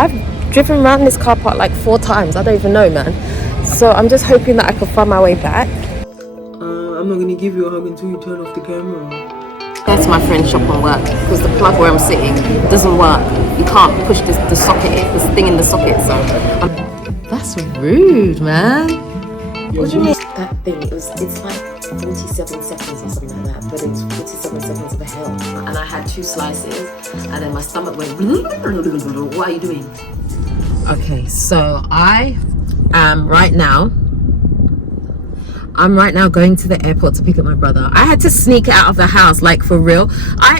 I've driven around this car park like 4 times. I don't even know, man. So I'm just hoping that I can find my way back. I'm not gonna give you a hug until you turn off the camera. That's my friend's shop on work because the plug where I'm sitting doesn't work. You can't push the socket, this thing in the socket. So that's rude, man. What do you mean? That thing, it's like 47 seconds or something like that, but it was 47 seconds of hell. And I had 2 slices, and then my stomach went. What are you doing? Okay, so I'm right now going to the airport to pick up my brother. I had to sneak out of the house, like for real.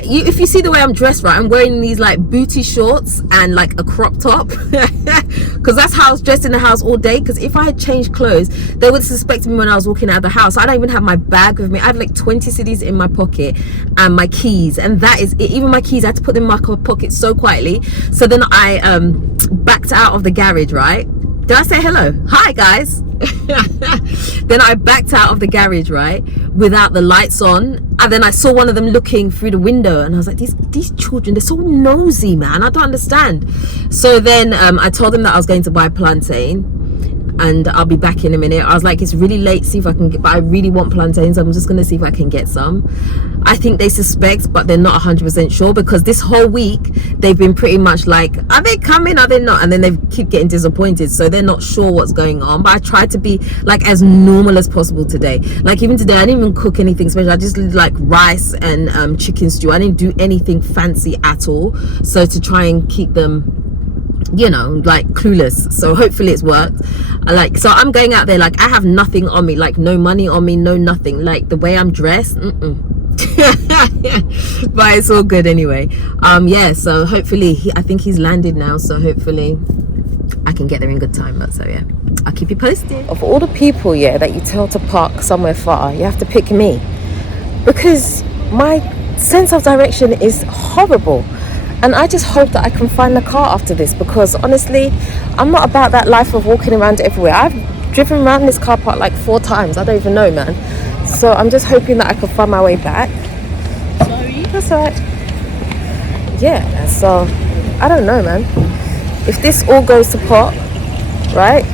If you see the way I'm dressed, right, I'm wearing these like booty shorts and like a crop top because that's how I was dressed in the house all day. Because if I had changed clothes, they would suspect me when I was walking out of the house. I don't even have my bag with me. I have like 20 CDs in my pocket and my keys, and that is it. Even my keys, I had to put them in my pocket so quietly. So then I backed out of the garage, right? Did I say hello? Hi guys. Then I backed out of the garage, right, without the lights on, and then I saw one of them looking through the window, and I was like, these children, they're so nosy, man. I don't understand. So then I told them that I was going to buy plantain and I'll be back in a minute. I was like, it's really late, see if I can get, but I really want plantains. I'm just gonna see if I can get some. I think they suspect, but they're not 100% sure, because this whole week they've been pretty much like, are they coming, are they not? And then they keep getting disappointed, so they're not sure what's going on. But I tried to be like as normal as possible today. Like even today I didn't even cook anything special. I just did like rice and chicken stew. I didn't do anything fancy at all, so to try and keep them, you know, like clueless. So hopefully it's worked. Like, so I'm going out there like I have nothing on me, like no money on me, no nothing, like the way I'm dressed. But it's all good anyway. Yeah, so hopefully I think he's landed now, so hopefully I can get there in good time. But so yeah, I'll keep you posted. Of all the people, yeah, that you tell to park somewhere far, you have to pick me, because my sense of direction is horrible. And I just hope that I can find the car after this, because honestly, I'm not about that life of walking around everywhere. I've driven around this car park like 4 times. I don't even know, man. So I'm just hoping that I can find my way back. Sorry. That's all right. Yeah, so I don't know, man. If this all goes to pot, right,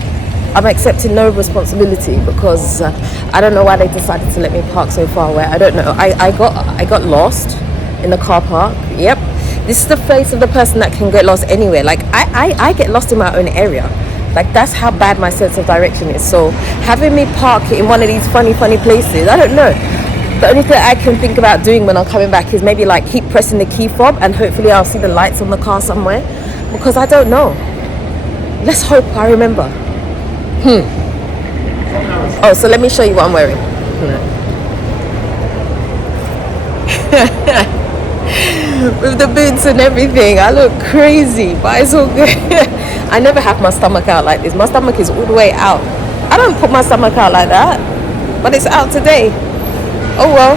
I'm accepting no responsibility, because I don't know why they decided to let me park so far away. I don't know. I got lost in the car park. Yep. This is the face of the person that can get lost anywhere. Like I get lost in my own area. Like that's how bad my sense of direction is. So having me park in one of these funny places, I don't know. The only thing I can think about doing when I'm coming back is maybe like keep pressing the key fob, and hopefully I'll see the lights on the car somewhere, because I don't know. Let's hope I remember. Oh, so let me show you what I'm wearing. With the boots and everything, I look crazy, but it's all good. I never have my stomach out like this. My stomach is all the way out. I don't put my stomach out like that, but it's out today. Oh well.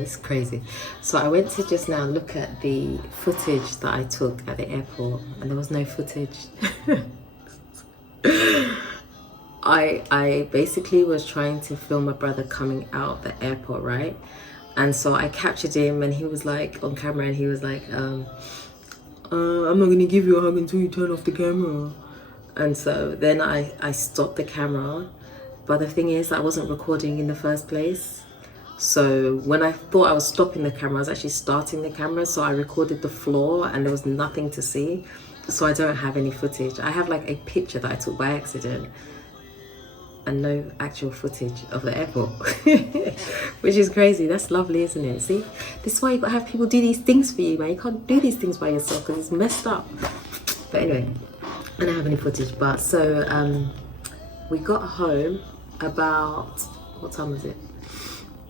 It's crazy. So I went to just now look at the footage that I took at the airport, and there was no footage. I basically was trying to film my brother coming out the airport, right? And so I captured him, and he was like on camera, and he was like, I'm not gonna give you a hug until you turn off the camera. And so then I stopped the camera, but the thing is I wasn't recording in the first place. So when I thought I was stopping the camera, I was actually starting the camera. So I recorded the floor and there was nothing to see. So I don't have any footage. I have like a picture that I took by accident and no actual footage of the airport, which is crazy. That's lovely, isn't it? See, this is why you gotta have people do these things for you, man. You can't do these things by yourself because it's messed up. But anyway, I don't have any footage. But so we got home about, what time was it?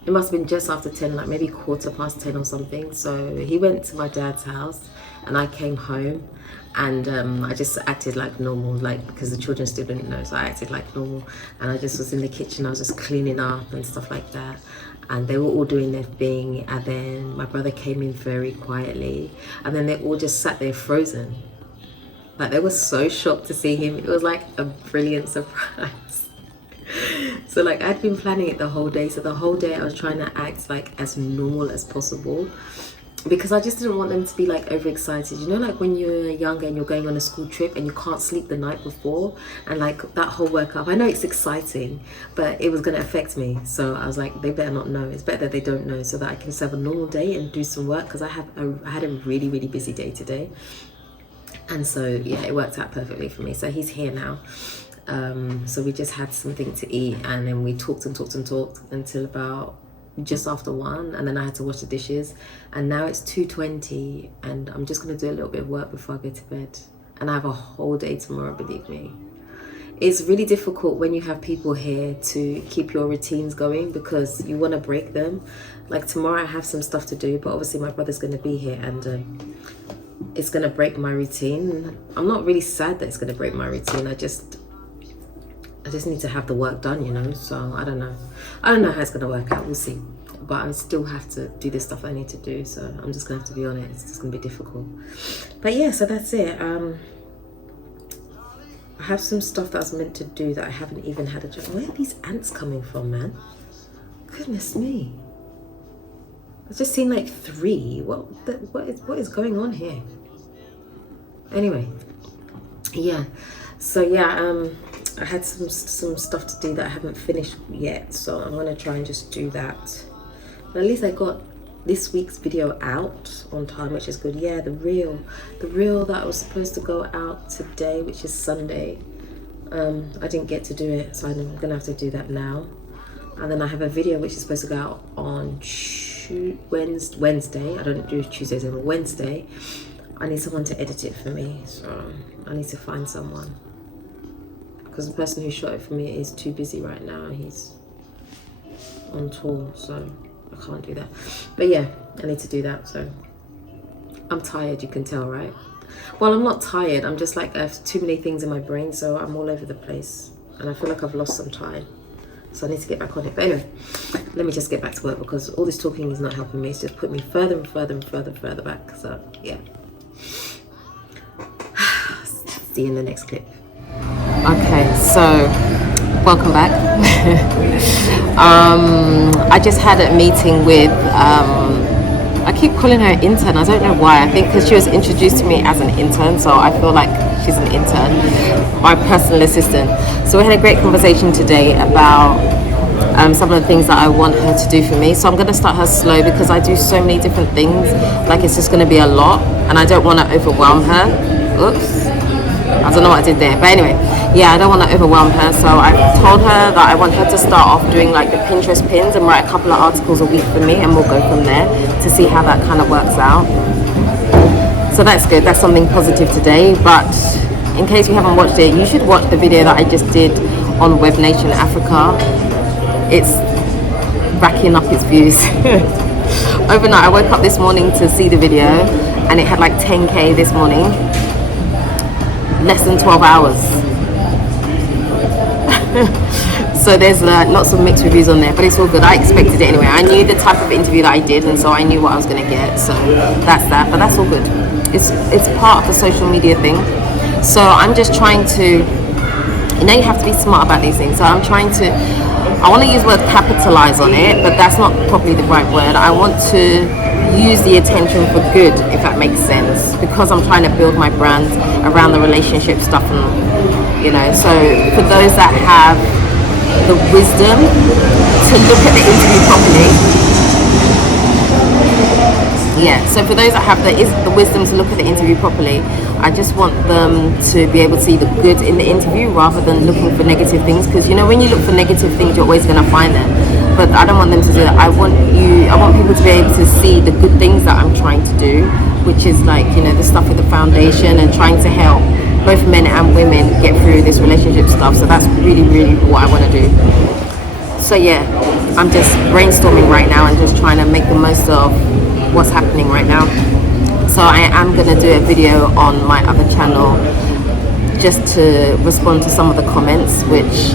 It must have been just after 10, like maybe 10:15 or something. So he went to my dad's house and I came home, and I just acted like normal, like, because the children still didn't know, so I acted like normal, and I just was in the kitchen. I was just cleaning up and stuff like that, and they were all doing their thing. And then my brother came in very quietly, and then they all just sat there frozen, like they were so shocked to see him. It was like a brilliant surprise. So like I'd been planning it the whole day. So the whole day I was trying to act like as normal as possible, because I just didn't want them to be like overexcited. You know, like when you're younger and you're going on a school trip and you can't sleep the night before, and like that whole workup. I know it's exciting, but it was going to affect me. So I was like, they better not know. It's better that they don't know, so that I can just have a normal day and do some work, because I had a really, really busy day today. And so yeah, it worked out perfectly for me. So he's here now. So we just had something to eat, and then we talked until about just after 1, and then I had to wash the dishes, and now it's 2:20, and I'm just gonna do a little bit of work before I go to bed, and I have a whole day tomorrow, believe me. It's really difficult when you have people here to keep your routines going, because you want to break them. Like tomorrow I have some stuff to do, but obviously my brother's going to be here, and it's going to break my routine. I'm not really sad that it's going to break my routine. I just need to have the work done, you know. So I don't know how it's going to work out. We'll see. But I still have to do the stuff I need to do, so I'm just going to have to be on it. It's just going to be difficult. But yeah, so that's it. I have some stuff that I was meant to do that I haven't even had a chance. Where are these ants coming from, man? Goodness me. I've just seen like 3. What is going on here? Anyway, yeah. So yeah, I had some stuff to do that I haven't finished yet, so I'm gonna try and just do that. But at least I got this week's video out on time, which is good. Yeah, the reel that was supposed to go out today, which is Sunday, I didn't get to do it, so I'm gonna have to do that now. And then I have a video which is supposed to go out on Wednesday. I don't do Tuesdays anymore. Wednesday. I need someone to edit it for me, so I need to find someone, because the person who shot it for me is too busy right now. He's on tour, so I can't do that. But yeah, I need to do that. So I'm tired, you can tell, right? Well, I'm not tired, I'm just like I have too many things in my brain, so I'm all over the place, and I feel like I've lost some time, so I need to get back on it. But anyway, let me just get back to work, because all this talking is not helping me. It's just put me further and further back. So yeah. See you in the next clip. Okay, so welcome back. I just had a meeting with I keep calling her intern. I don't know why. I think because she was introduced to me as an intern, so I feel like she's an intern, my personal assistant. So we had a great conversation today about some of the things that I want her to do for me. So I'm going to start her slow, because I do so many different things. Like, it's just going to be a lot, and I don't want to overwhelm her. Oops. I don't know what I did there, but anyway, yeah, I don't want to overwhelm her. So I told her that I want her to start off doing like the Pinterest pins and write a couple of articles a week for me, and we'll go from there to see how that kind of works out. So that's good. That's something positive today. But in case you haven't watched it, you should watch the video that I just did on Web Nation Africa. It's racking up its views. Overnight, I woke up this morning to see the video, and it had like 10K this morning. Less than 12 hours. So there's lots of mixed reviews on there, but it's all good. I expected it anyway. I knew the type of interview that I did, and so I knew what I was going to get. So that's that, but that's all good. It's part of the social media thing. So I'm just trying to, you know, you have to be smart about these things. So I want to use the word capitalize on it, but that's not probably the right word. I want to use the attention for good, if that makes sense, because I'm trying to build my brand around the relationship stuff, and you know, so for those that have the wisdom to look at the interview properly, so for those that have the wisdom to look at the interview properly, I just want them to be able to see the good in the interview rather than looking for negative things, because you know, when you look for negative things, you're always going to find them. But I don't want them to do that. I want people to be able to see the good things that I'm trying to do, which is like, you know, the stuff with the foundation and trying to help both men and women get through this relationship stuff. So that's really, really what I want to do. So yeah, I'm just brainstorming right now and just trying to make the most of what's happening right now. So I am going to do a video on my other channel just to respond to some of the comments, which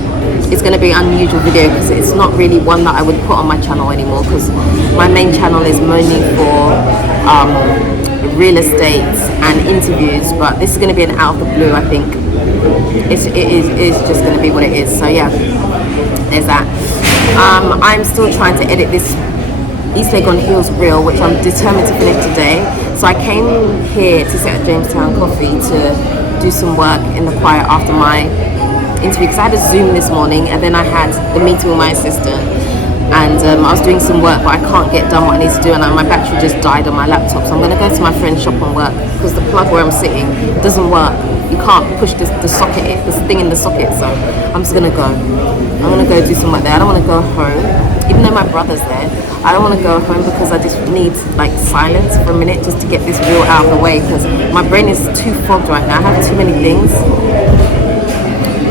is going to be an unusual video because it's not really one that I would put on my channel anymore, because my main channel is mainly for real estate and interviews, but this is going to be an out of the blue. I think it is just going to be what it is. So yeah, there's that. I'm still trying to edit this Eastleigh on Heels reel, which I'm determined to finish today. So I came here to sit at Jamestown Coffee to do some work in the quiet after my interview, because I had a Zoom this morning and then I had the meeting with my assistant, and I was doing some work, but I can't get done what I need to do, and my battery just died on my laptop. So I'm going to go to my friend's shop and work, because the plug where I'm sitting doesn't work. You can't push this thing in the socket. So I'm just going to go. I'm going to go do some work there. I don't want to go home, even though my brother's there. I don't want to go home because I just need like silence for a minute just to get this reel out of the way, because my brain is too fogged right now. I have too many things.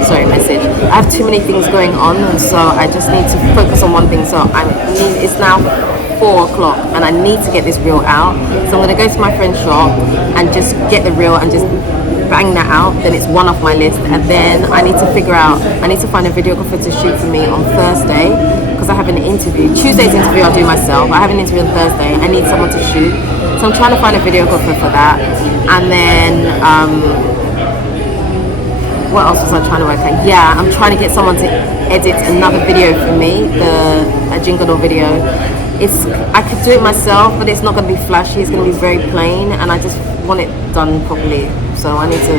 Sorry, message. I have too many things going on, and so I just need to focus on one thing. So it's now 4 o'clock and I need to get this reel out. So I'm going to go to my friend's shop and just get the reel and just bang that out. Then it's one off my list, and then I need to find a videographer to shoot for me on Thursday, because I have an interview. Tuesday's interview I'll do myself. I have an interview on Thursday. I need someone to shoot, so I'm trying to find a videographer for that. And then what else was I trying to work on? Yeah, I'm trying to get someone to edit another video for me, a jingle video. I could do it myself, but it's not going to be flashy. It's going to be very plain, and I just want it done properly. So I need to,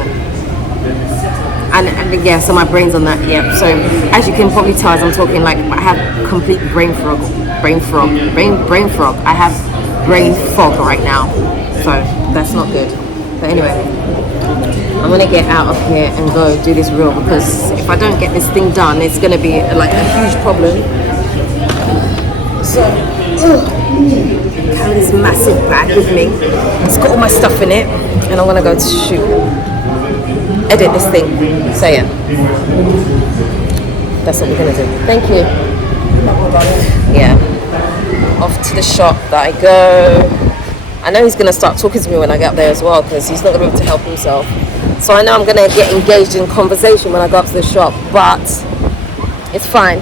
and yeah, so my brain's on that. Yeah. So as you can probably tell, as I'm talking, like I have complete brain fog. I have brain fog right now, so that's not good. But anyway, I'm gonna get out of here and go do this reel, because if I don't get this thing done, it's gonna be like a huge problem. So carry this massive bag with me. It's got all my stuff in it, and I'm gonna go to edit this thing. So yeah, that's what we're gonna do. Thank you. Yeah, off to the shop that I go. I know he's gonna start talking to me when I get up there as well, because he's not gonna be able to help himself. So I know I'm gonna get engaged in conversation when I go up to the shop, but it's fine.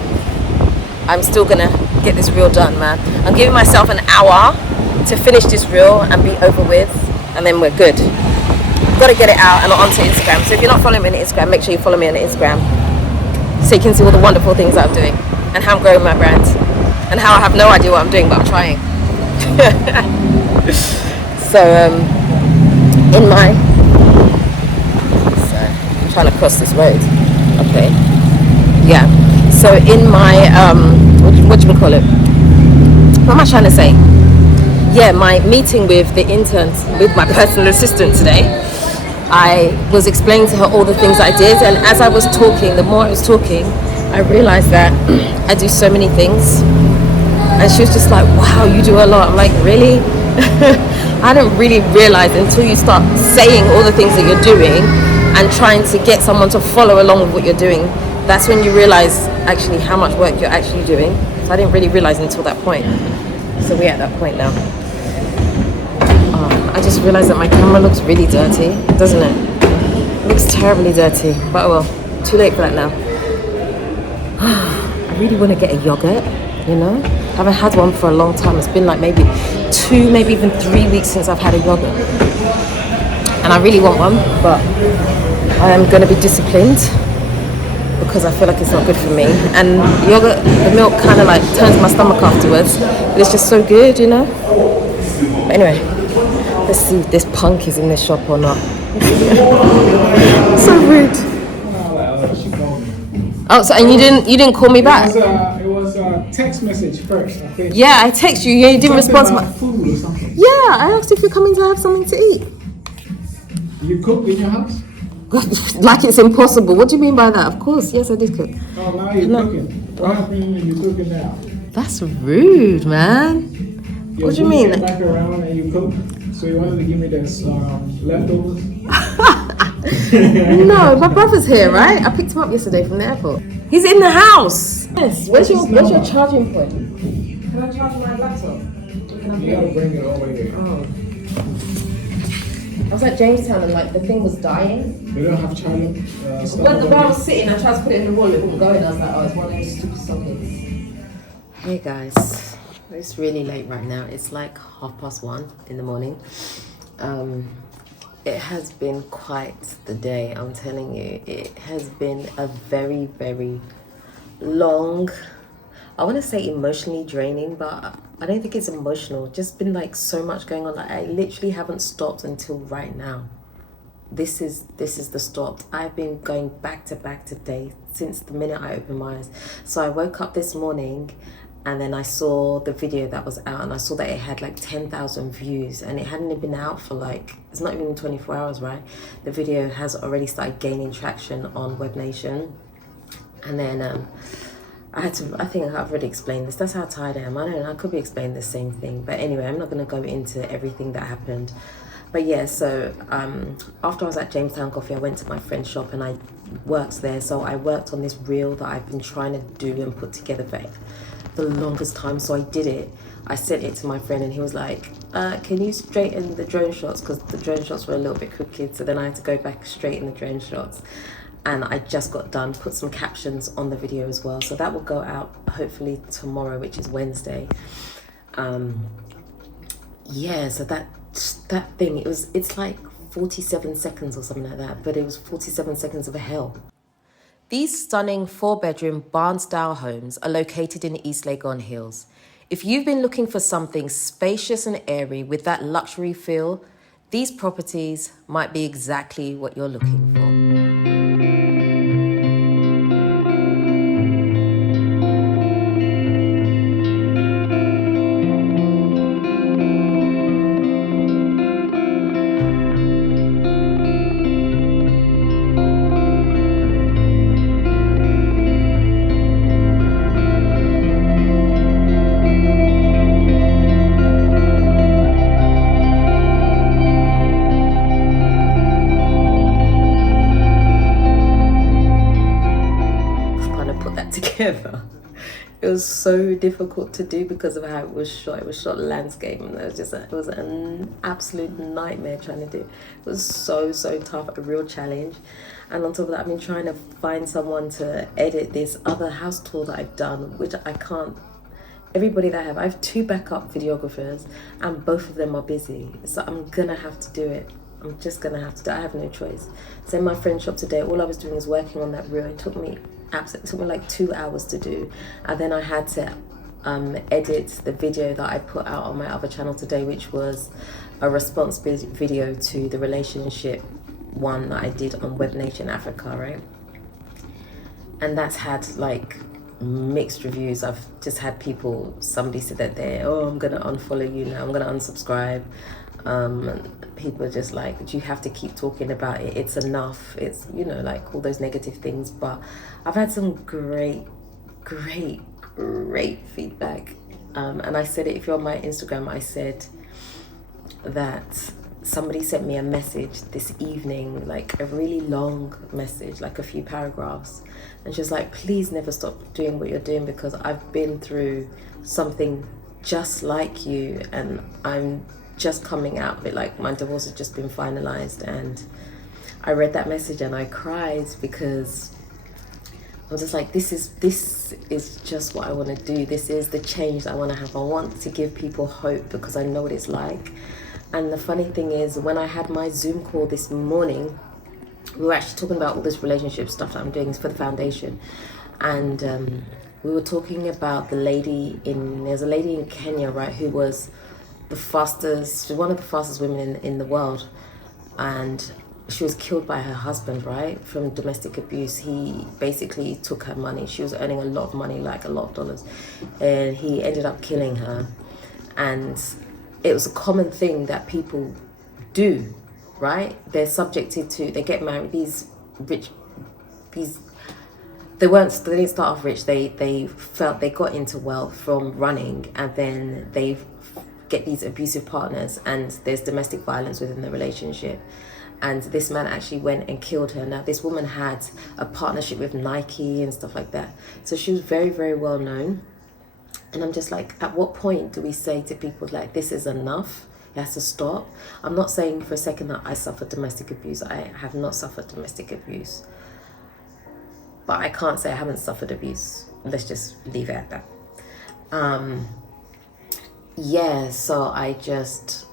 I'm still gonna get this reel done, man. I'm giving myself an hour to finish this reel and be over with, and then we're good. Gotta get it out and onto Instagram. So if you're not following me on Instagram, make sure you follow me on Instagram, so you can see all the wonderful things that I'm doing and how I'm growing my brand, and how I have no idea what I'm doing, but I'm trying. So I'm trying to cross this road. Okay. Yeah. So in my what am I trying to say? Yeah, my meeting with the interns, with my personal assistant today, I was explaining to her all the things I did, and as I was talking, the more I was talking, I realized that I do so many things. And she was just like, wow, you do a lot. I'm like, really? I didn't really realize until you start saying all the things that you're doing and trying to get someone to follow along with what you're doing. That's when you realize actually how much work you're actually doing. So I didn't really realize until that point. So we're at that point now. I just realized that my camera looks really dirty, doesn't it? It looks terribly dirty, but oh well, too late for that now. I really want to get a yogurt, you know? I haven't had one for a long time. It's been like maybe 2, maybe even 3 weeks since I've had a yogurt. And I really want one, but I am going to be disciplined, because I feel like it's not good for me. And yogurt, the milk kind of like turns my stomach afterwards, but it's just so good, you know? But anyway, let's see if this punk is in this shop or not. So rude. Oh, so and you didn't call me back? It was a text message first, I think. Yeah, I text you. Yeah, you didn't respond to my food or something. Yeah, I asked if you're coming to have something to eat. You cook in your house? Like it's impossible. What do you mean by that? Of course, yes, I did cook. Oh, now you're cooking. What happened when you're cooking now? That's rude, man. What do you mean? Get back around and you cook. So you wanted to give me this leftovers? No, my brother's here, right? I picked him up yesterday from the airport. He's in the house. Yes. Where's your charging point? Can I charge my laptop? You gotta bring it over here. Oh. I was at Jamestown and like the thing was dying. They don't have charging stuff. Where I was sitting, I tried to put it in the wall, it wouldn't go in. I was like, oh, it's one of those stupid sockets. Hey guys, it's really late right now. It's like 1:30 in the morning. It has been quite the day, I'm telling you. It has been a very, very long, I want to say emotionally draining, but I don't think it's emotional. Just been like so much going on. Like, I literally haven't stopped until right now. This is the stop. I've been going back to back today since the minute I opened my eyes. So I woke up this morning and then I saw the video that was out, and I saw that it had like 10,000 views, and it hadn't even been out for like, it's not even 24 hours, right? The video has already started gaining traction on Web Nation. And then I think I've already explained this. That's how tired I am. I don't know, I could be explaining the same thing. But anyway, I'm not going to go into everything that happened. But yeah, so after I was at Jamestown Coffee, I went to my friend's shop and I worked there. So I worked on this reel that I've been trying to do and put together for the longest time. So I did it. I sent it to my friend and he was like, can you straighten the drone shots? Because the drone shots were a little bit crooked. So then I had to go back, straighten the drone shots. And I just got done, put some captions on the video as well. So that will go out hopefully tomorrow, which is Wednesday. Yeah, so that thing, it's like 47 seconds or something like that, but it was 47 seconds of hell. These stunning 4-bedroom barn-style homes are located in East Legon Hills. If you've been looking for something spacious and airy with that luxury feel, these properties might be exactly what you're looking for. Together. It was so difficult to do because of how it was shot. It was shot landscape, and it was an absolute nightmare trying to do. It was so tough, a real challenge. And on top of that, I've been trying to find someone to edit this other house tour that I've done, which I can't. Everybody that I have 2 backup videographers, and both of them are busy, so I'm gonna have to do it. I'm just gonna have to do it. I have no choice. So in my friend's shop today, all I was doing was working on that reel. It took me like 2 hours to do, and then I had to edit the video that I put out on my other channel today, which was a response video to the relationship one that I did on Web Nation Africa, right? And that's had like mixed reviews. I've just had somebody said that I'm gonna unfollow you now, I'm gonna unsubscribe. People are just like, do you have to keep talking about it? It's enough. It's, you know, like all those negative things. But I've had some great feedback. And I said it, if you're on my Instagram, I said that somebody sent me a message this evening, like a really long message, like a few paragraphs. And she was like, please never stop doing what you're doing, because I've been through something just like you, and I'm just coming out of it. Like, my divorce has just been finalized, and I read that message and I cried, because I was just like, this is just what I want to do. This is the change that I want to have. I want to give people hope, because I know what it's like. And the funny thing is, when I had my Zoom call this morning, we were actually talking about all this relationship stuff that I'm doing for the foundation, and we were talking about there's a lady in Kenya, right, who was one of the fastest women in the world, and she was killed by her husband, right, from domestic abuse. He basically took her money. She was earning a lot of money, like a lot of dollars, and he ended up killing her. And it was a common thing that people do, right? They get married. They didn't start off rich. They felt they got into wealth from running, and then they get these abusive partners, and there's domestic violence within the relationship. And this man actually went and killed her. Now, this woman had a partnership with Nike and stuff like that, so she was very well known. And I'm just like, at what point do we say to people like, this is enough, it has to stop? I'm not saying for a second that I suffered domestic abuse. I have not suffered domestic abuse, but I can't say I haven't suffered abuse. Let's just leave it at that. Yeah, so I just,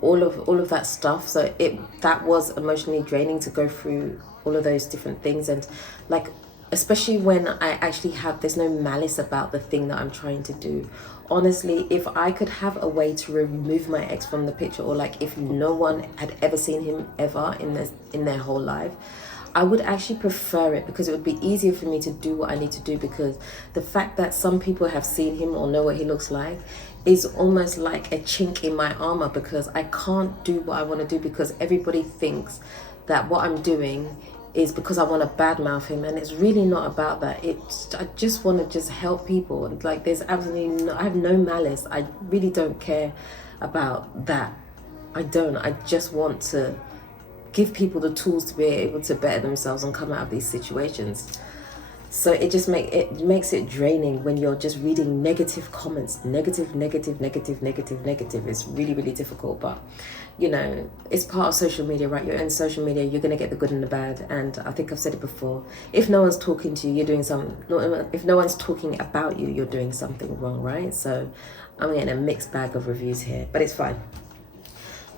all of that stuff, so that was emotionally draining to go through all of those different things. And like, especially when I actually have, there's no malice about the thing that I'm trying to do. Honestly, if I could have a way to remove my ex from the picture, or like if no one had ever seen him ever in their whole life, I would actually prefer it, because it would be easier for me to do what I need to do, because the fact that some people have seen him or know what he looks like is almost like a chink in my armor, because I can't do what I want to do, because everybody thinks that what I'm doing is because I want to badmouth him, and it's really not about that. I just want to just help people. Like, there's absolutely no, I have no malice. I really don't care about that. I don't. I just want to give people the tools to be able to better themselves and come out of these situations. So it just makes it draining when you're just reading negative comments, negative. It's really, really difficult, but you know, it's part of social media, right? You're in social media, you're gonna get the good and the bad. And I think I've said it before, if no one's talking to you, you're doing if no one's talking about you, you're doing something wrong, right? So I'm getting a mixed bag of reviews here, but it's fine.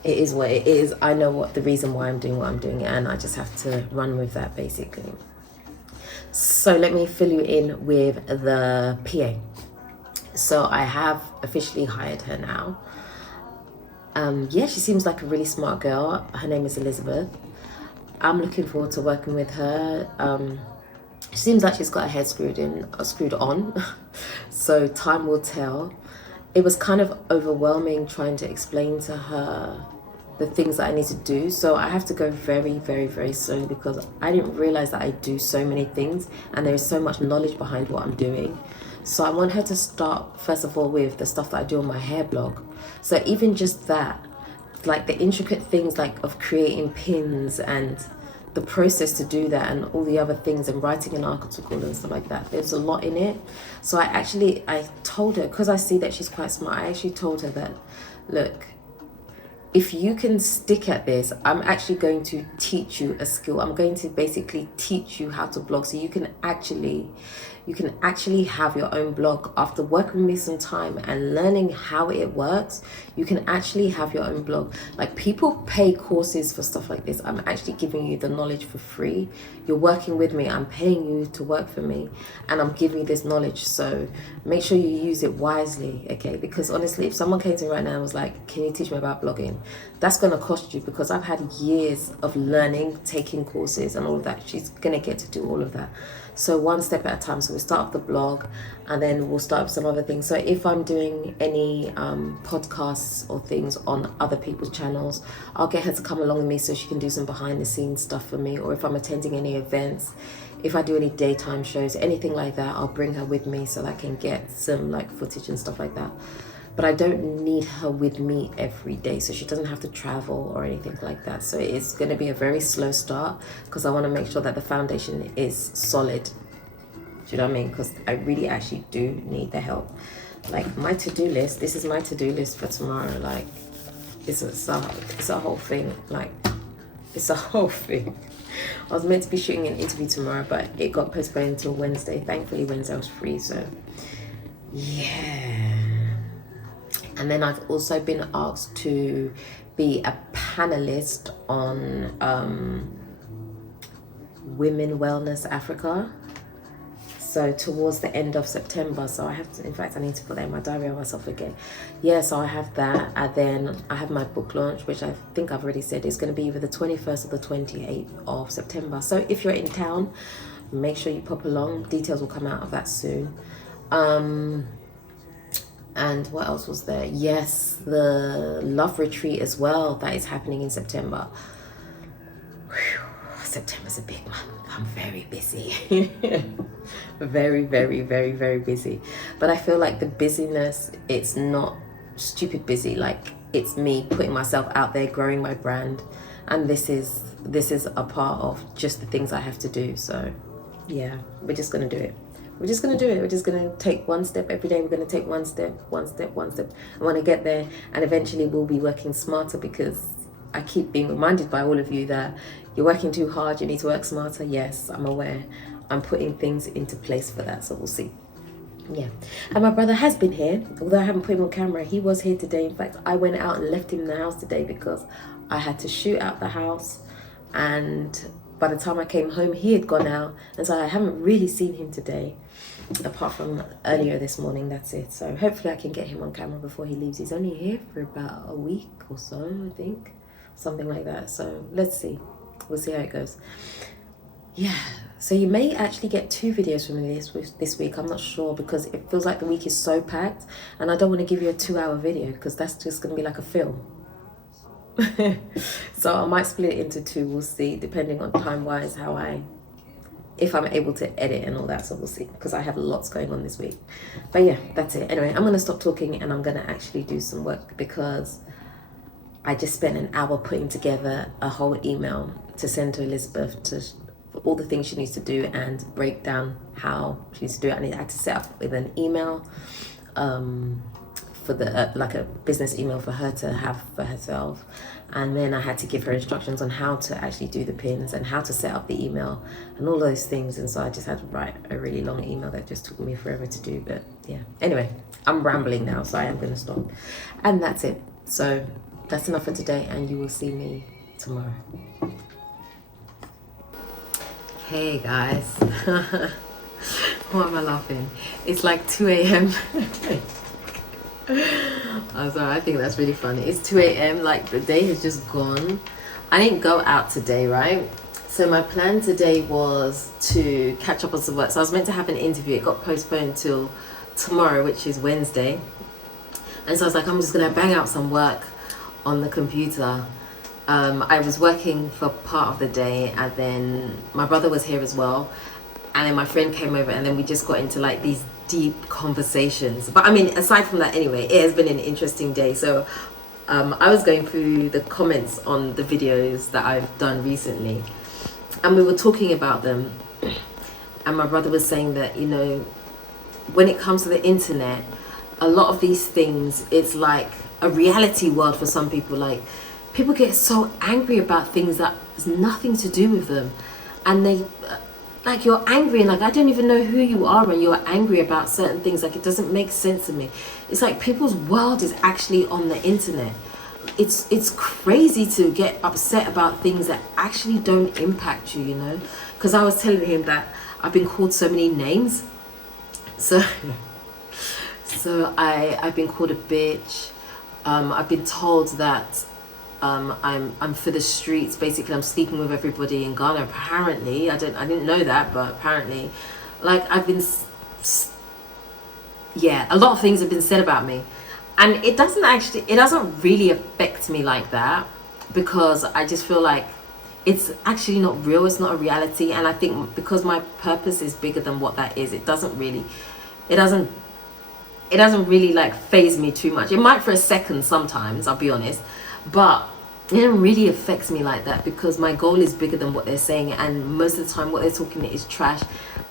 It is what it is. I know what the reason why I'm doing what I'm doing, and I just have to run with that, basically. So let me fill you in with the PA. So I have officially hired her now. Yeah, she seems like a really smart girl. Her name is Elizabeth. I'm looking forward to working with her. She seems like she's got her head screwed on. So time will tell. It was kind of overwhelming trying to explain to her the things that I need to do. So I have to go very, very, very slowly, because I didn't realize that I do so many things and there is so much knowledge behind what I'm doing. So I want her to start, first of all, with the stuff that I do on my hair blog. So even just that, like the intricate things like of creating pins and the process to do that, and all the other things, and writing an article and stuff like that. There's a lot in it. So I told her, because I see that she's quite smart, I actually told her that, look, if you can stick at this, I'm actually going to teach you a skill. I'm going to basically teach you how to blog, so you can actually have your own blog. After working with me some time and learning how it works, you can actually have your own blog. Like, people pay courses for stuff like this. I'm actually giving you the knowledge for free. You're working with me, I'm paying you to work for me, and I'm giving you this knowledge. So make sure you use it wisely, okay? Because honestly, if someone came to me right now and was like, can you teach me about blogging? That's gonna cost you, because I've had years of learning, taking courses and all of that. She's gonna get to do all of that. So one step at a time. So we start off the blog, and then we'll start with some other things. So if I'm doing any podcasts or things on other people's channels, I'll get her to come along with me so she can do some behind the scenes stuff for me. Or if I'm attending any events, if I do any daytime shows, anything like that, I'll bring her with me so that I can get some like footage and stuff like that. But I don't need her with me every day, so she doesn't have to travel or anything like that. So it's going to be a very slow start, because I want to make sure that the foundation is solid. Do you know what I mean? Because I really actually do need the help. Like, my to-do list, this is my to-do list for tomorrow. Like, it's a whole thing. Like, it's a whole thing. I was meant to be shooting an interview tomorrow, but it got postponed until Wednesday. Thankfully, Wednesday I was free, so yeah. And then I've also been asked to be a panelist on Women Wellness Africa. So towards the end of September. So I have to, in fact, I need to put that in my diary of myself again. Yeah, so I have that. And then I have my book launch, which I think I've already said is going to be either the 21st or the 28th of September. So if you're in town, make sure you pop along. Details will come out of that soon. And what else was there? Yes, the love retreat as well, that is happening in September. Whew, September's a big month. I'm very busy. Very, very, very, very busy. But I feel like the busyness, it's not stupid busy. Like, it's me putting myself out there, growing my brand. And this is a part of just the things I have to do. So yeah, we're just going to do it. We're just going to do it. We're just going to take one step every day. We're going to take one step. I want to get there, and eventually we'll be working smarter, because I keep being reminded by all of you that you're working too hard. You need to work smarter. Yes, I'm aware. I'm putting things into place for that, so we'll see. Yeah. And my brother has been here, although I haven't put him on camera. He was here today. In fact, I went out and left him in the house today because I had to shoot out the house, and by the time I came home, he had gone out, and so I haven't really seen him today, apart from earlier this morning. That's it. So hopefully I can get him on camera before he leaves. He's only here for about a week or so, I think, something like that. So let's see. We'll see how it goes. Yeah, so you may actually get 2 videos from me this week. I'm not sure, because it feels like the week is so packed, and I don't want to give you a 2-hour video because that's just going to be like a film. So I might split it into 2. We'll see, depending on time-wise if I'm able to edit and all that. So we'll see, because I have lots going on this week. But yeah, that's it. Anyway, I'm going to stop talking and I'm going to actually do some work, because I just spent an hour putting together a whole email to send to Elizabeth for all the things she needs to do and break down how she needs to do it. I had to set up with an email for the like a business email for her to have for herself, and then I had to give her instructions on how to actually do the pins and how to set up the email and all those things. And so I just had to write a really long email that just took me forever to do. But yeah, anyway, I'm rambling now, so I am going to stop, and that's it. So that's enough for today, and you will see me tomorrow. Hey guys. Why am I laughing? It's like 2 a.m. I'm sorry, I think that's really funny. It's 2 a.m. like the day has just gone. I didn't go out today, right? So my plan today was to catch up on some work. So I was meant to have an interview. It got postponed till tomorrow, which is Wednesday. And so I was like, I'm just gonna bang out some work on the computer. I was working for part of the day, and then my brother was here as well, and then my friend came over, and then we just got into like these deep conversations. But I mean, aside from that, anyway, it has been an interesting day. So I was going through the comments on the videos that I've done recently, and we were talking about them, and my brother was saying that, you know, when it comes to the internet, a lot of these things, it's like a reality world for some people. Like, people get so angry about things that has nothing to do with them, and they like, you're angry, and like, I don't even know who you are, and you're angry about certain things. Like, it doesn't make sense to me. It's like people's world is actually on the internet. It's crazy to get upset about things that actually don't impact you, you know. Because I was telling him that I've been called so many names. So I've been called a bitch. I've been told that I'm for the streets. Basically, I'm sleeping with everybody in Ghana. Apparently, I didn't know that, but apparently, like, I've been, yeah, a lot of things have been said about me, and it doesn't really affect me like that, because I just feel like it's actually not real. It's not a reality, and I think because my purpose is bigger than what that is, it doesn't really like phase me too much. It might for a second sometimes, I'll be honest, but it doesn't really affect me like that, because my goal is bigger than what they're saying, and most of the time what they're talking is trash,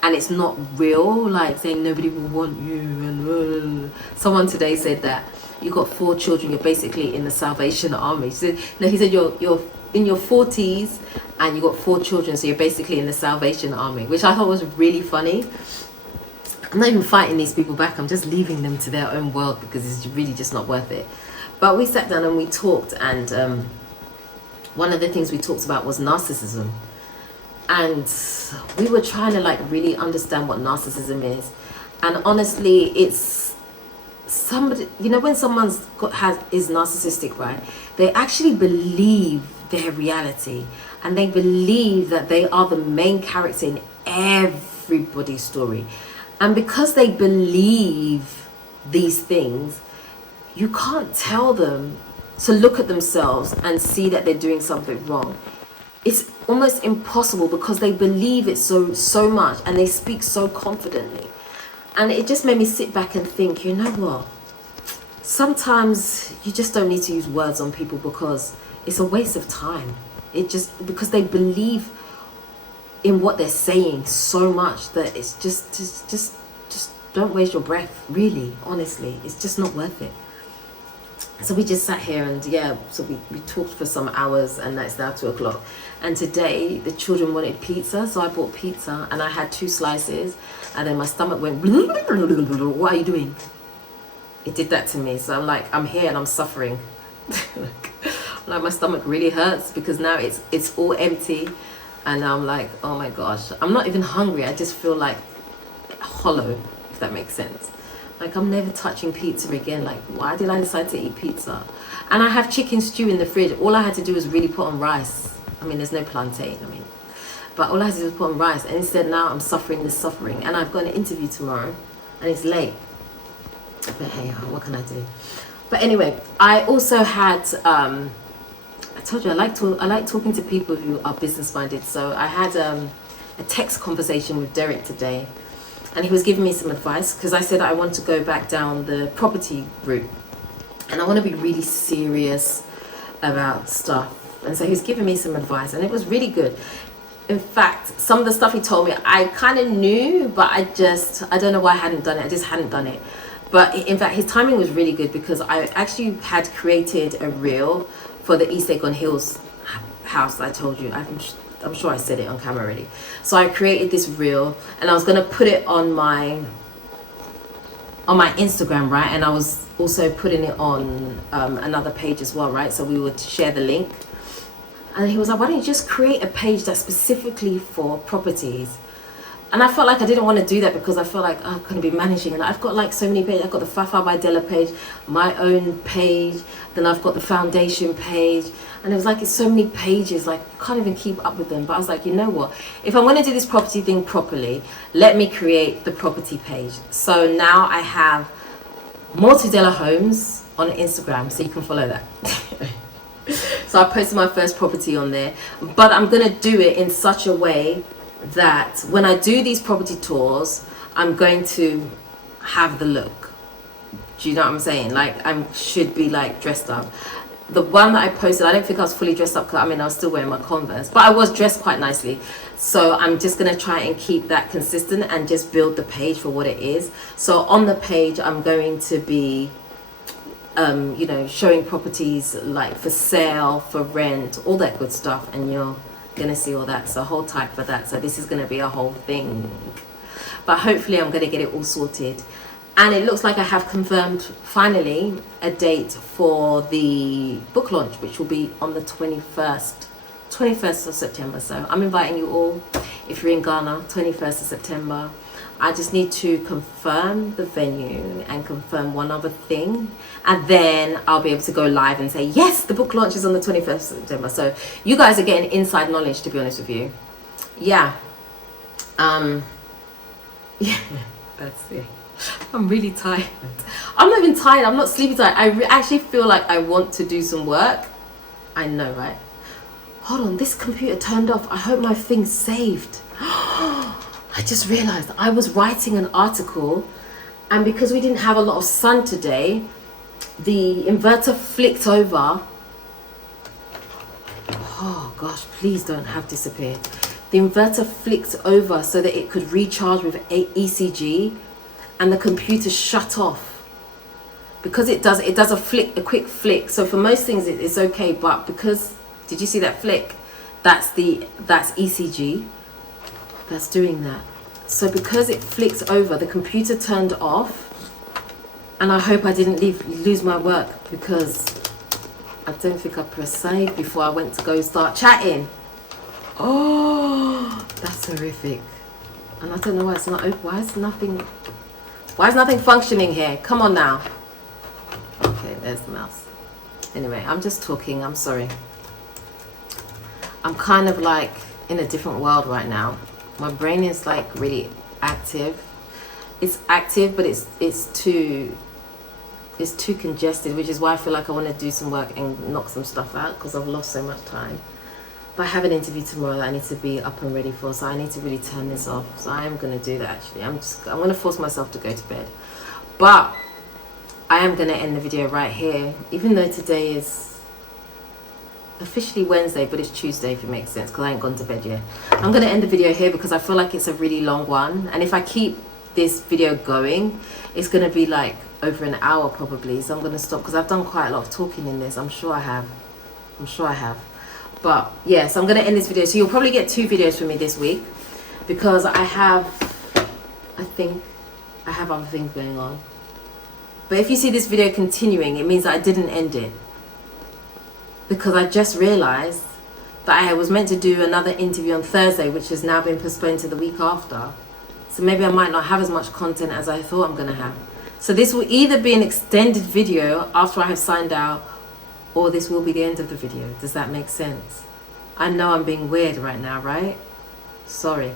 and it's not real. Like saying nobody will want you, and someone today said that you got 4 children, you're basically in the Salvation Army. He said you're in your 40s and you got 4 children, so you're basically in the Salvation Army, which I thought was really funny. I'm not even fighting these people back. I'm just leaving them to their own world, because it's really just not worth it. But we sat down and we talked, and one of the things we talked about was narcissism. And we were trying to like really understand what narcissism is. And honestly, it's somebody, you know, when someone's is narcissistic, right? They actually believe their reality, and they believe that they are the main character in everybody's story. And because they believe these things, you can't tell them to look at themselves and see that they're doing something wrong. It's almost impossible, because they believe it so much, and they speak so confidently. And it just made me sit back and think, you know what? Sometimes you just don't need to use words on people, because it's a waste of time. Because they believe in what they're saying so much that it's just don't waste your breath, really, honestly. It's just not worth it. So we just sat here, and yeah, so we talked for some hours, and it's now 2 o'clock. And today the children wanted pizza, so I bought pizza, and I had 2 slices, and then my stomach went, what are you doing? It did that to me. So I'm like, I'm here and I'm suffering. Like my stomach really hurts, because now it's all empty. and I'm like, oh my gosh, I'm not even hungry. I just feel like hollow, if that makes sense. Like, I'm never touching pizza again. Like, why did I decide to eat pizza? And I have chicken stew in the fridge. All I had to do was really put on rice. I mean, there's no plantain, but all I had to do was put on rice. And instead now I'm suffering this suffering. And I've got an interview tomorrow and it's late. But hey, what can I do? But anyway, I also had, I told you, I like talking to people who are business minded. So I had a text conversation with Derek today, and he was giving me some advice because I said I want to go back down the property route, and I want to be really serious about stuff. And so he was giving me some advice, and it was really good. In fact, some of the stuff he told me, I kind of knew, but I don't know why I hadn't done it. I just hadn't done it. But in fact, his timing was really good because I actually had created a reel for the East Agon Hills house that I told you. I'm sure I said it on camera already. So I created this reel, and I was going to put it on my Instagram, right? And I was also putting it on another page as well, right? So we would share the link. And he was like, why don't you just create a page that's specifically for properties? And I felt like I didn't want to do that because I felt like I'm going to be managing. And I've got like so many pages. I've got the Fafa by Della page, my own page. Then I've got the foundation page. And it was like, it's so many pages, like you can't even keep up with them. But I was like, you know what? If I'm going to do this property thing properly, let me create the property page. So now I have Mortadella Homes on Instagram, so you can follow that. So I posted my first property on there. But I'm going to do it in such a way that when I do these property tours, I'm going to have the look. Do you know what I'm saying? Like, I should be like dressed up. The one that I posted, I don't think I was fully dressed up because I was still wearing my Converse, but I was dressed quite nicely. So I'm just going to try and keep that consistent and just build the page for what it is. So on the page, I'm going to be showing properties like for sale, for rent, all that good stuff, and you're gonna see all that. So hold tight for that. So this is gonna be a whole thing, but hopefully I'm gonna get it all sorted. And it looks like I have confirmed finally a date for the book launch, which will be on the 21st of September. So I'm inviting you all, if you're in Ghana, 21st of September. I just need to confirm the venue and confirm one other thing, and then I'll be able to go live and say, yes, the book launch is on the 21st of September. So you guys are getting inside knowledge, to be honest with you. Yeah. Yeah, that's it. I'm really tired. I'm not even tired. I'm not sleepy tired. I actually feel like I want to do some work. I know, right? Hold on, this computer turned off. I hope my thing's saved. I just realized I was writing an article, and because we didn't have a lot of sun today, the inverter flicked over. Oh gosh, please don't have disappeared. The inverter flicked over so that it could recharge with ECG, and the computer shut off. Because it does a quick flick. So for most things it's okay, but because, did you see that flick? That's ECG. That's doing that. So because it flicked over, the computer turned off, and I hope I didn't lose my work, because I don't think I pressed save before I went to go start chatting. Oh, that's horrific. And I don't know why it's not open. Why is nothing functioning here? Come on now. Okay, there's the mouse. Anyway, I'm just talking. I'm sorry. I'm kind of like in a different world right now. My brain is like really active. It's active, but it's too congested, which is why I feel like I want to do some work and knock some stuff out, because I've lost so much time. But I have an interview tomorrow that I need to be up and ready for, so I need to really turn this off. So I am going to do that actually. I'm going to force myself to go to bed. But I am going to end the video right here, even though today is officially Wednesday, but it's Tuesday, if it makes sense, because I ain't gone to bed yet. I'm going to end the video here because I feel like it's a really long one, and if I keep this video going, it's going to be like over an hour probably. So I'm going to stop, because I've done quite a lot of talking in this. I'm sure I have. But yeah, so I'm going to end this video. So you'll probably get 2 videos from me this week, because I think I have other things going on. But if you see this video continuing, it means that I didn't end it, because I just realized that I was meant to do another interview on Thursday, which has now been postponed to the week after. So maybe I might not have as much content as I thought I'm going to have. So this will either be an extended video after I have signed out, or this will be the end of the video. Does that make sense? I know I'm being weird right now, right? Sorry.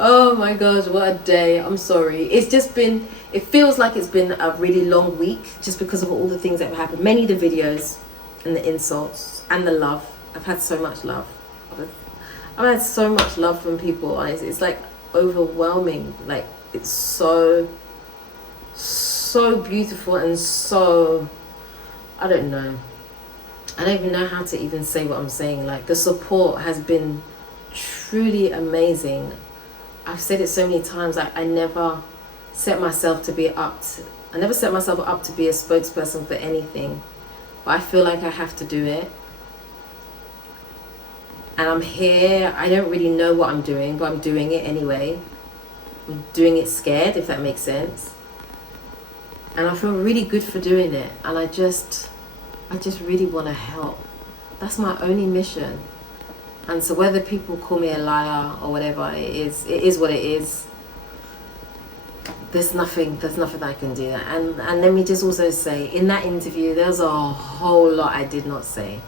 Oh my gosh, what a day. I'm sorry. It's just been, it feels like it's been a really long week just because of all the things that have happened. Many of the videos and the insults and the love. I've had so much love. I've had so much love from people. It's like overwhelming. Like, it's so beautiful and so, I don't know. I don't even know how to even say what I'm saying. Like, the support has been truly amazing. I've said it so many times. Like, I never set myself up to be a spokesperson for anything, but I feel like I have to do it. And I'm here. I don't really know what I'm doing, but I'm doing it anyway. I'm doing it scared, if that makes sense. And I feel really good for doing it. And I just really want to help. That's my only mission. And so whether people call me a liar or whatever, it is what it is. There's nothing that I can do. And let me just also say, in that interview, there's a whole lot I did not say.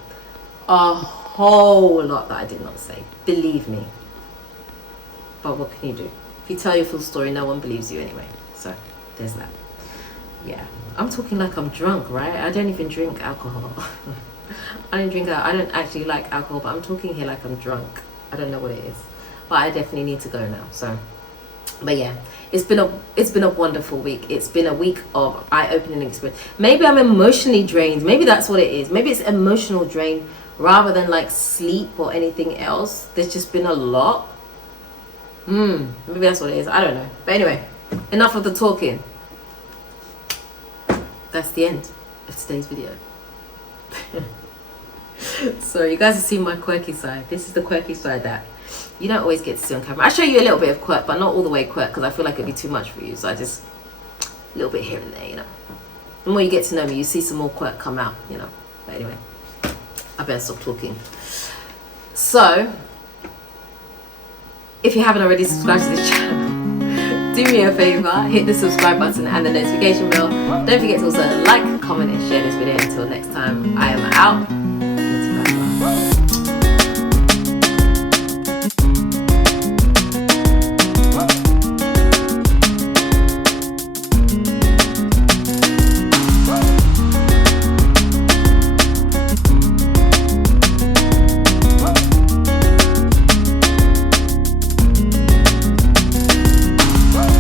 A whole lot that I did not say. Believe me. But what can you do? If you tell your full story, no one believes you anyway. So there's that. Yeah. I'm talking like I'm drunk, right? I don't even drink alcohol. I don't actually like alcohol, but I'm talking here like I'm drunk. I don't know what it is, but I definitely need to go now. So, but yeah, it's been a wonderful week. It's been a week of eye-opening experience. Maybe I'm emotionally drained. Maybe that's what it is. Maybe it's emotional drain rather than like sleep or anything else. There's just been a lot. Maybe that's what it is. I don't know. But anyway, enough of the talking. That's the end of today's video. So you guys have seen my quirky side. This is the quirky side that you don't always get to see on camera. I show you a little bit of quirk, but not all the way quirk, because I feel like it'd be too much for you. So I just a little bit here and there, you know. The more you get to know me, you see some more quirk come out, you know. But anyway, I better stop talking. So if you haven't already subscribed to this channel, do me a favor, hit the subscribe button and the notification bell. Don't forget to also like, comment and share this video. Until next time, I am out.